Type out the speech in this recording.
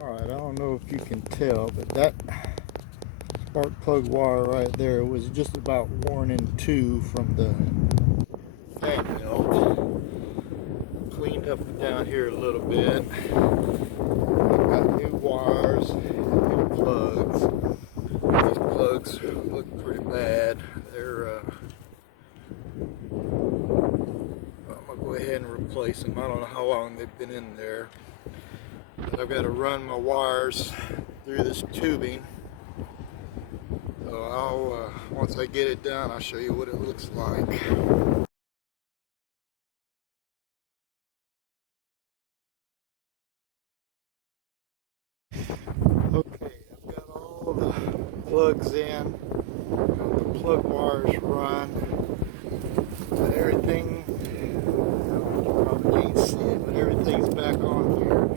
Alright, I don't know if you can tell, but that spark plug wire right there was just about worn in two from the fan belt. Cleaned up down here a little bit. I've got new wires, new plugs. These plugs look pretty bad. I'm gonna go ahead and replace them. I don't know how long they've been in there. But I've got to run my wires through this tubing. So once I get it done, I'll show you what it looks like. Okay, I've got all the plugs in, got the plug wires run, got everything, you probably can't see it, but everything's back on here.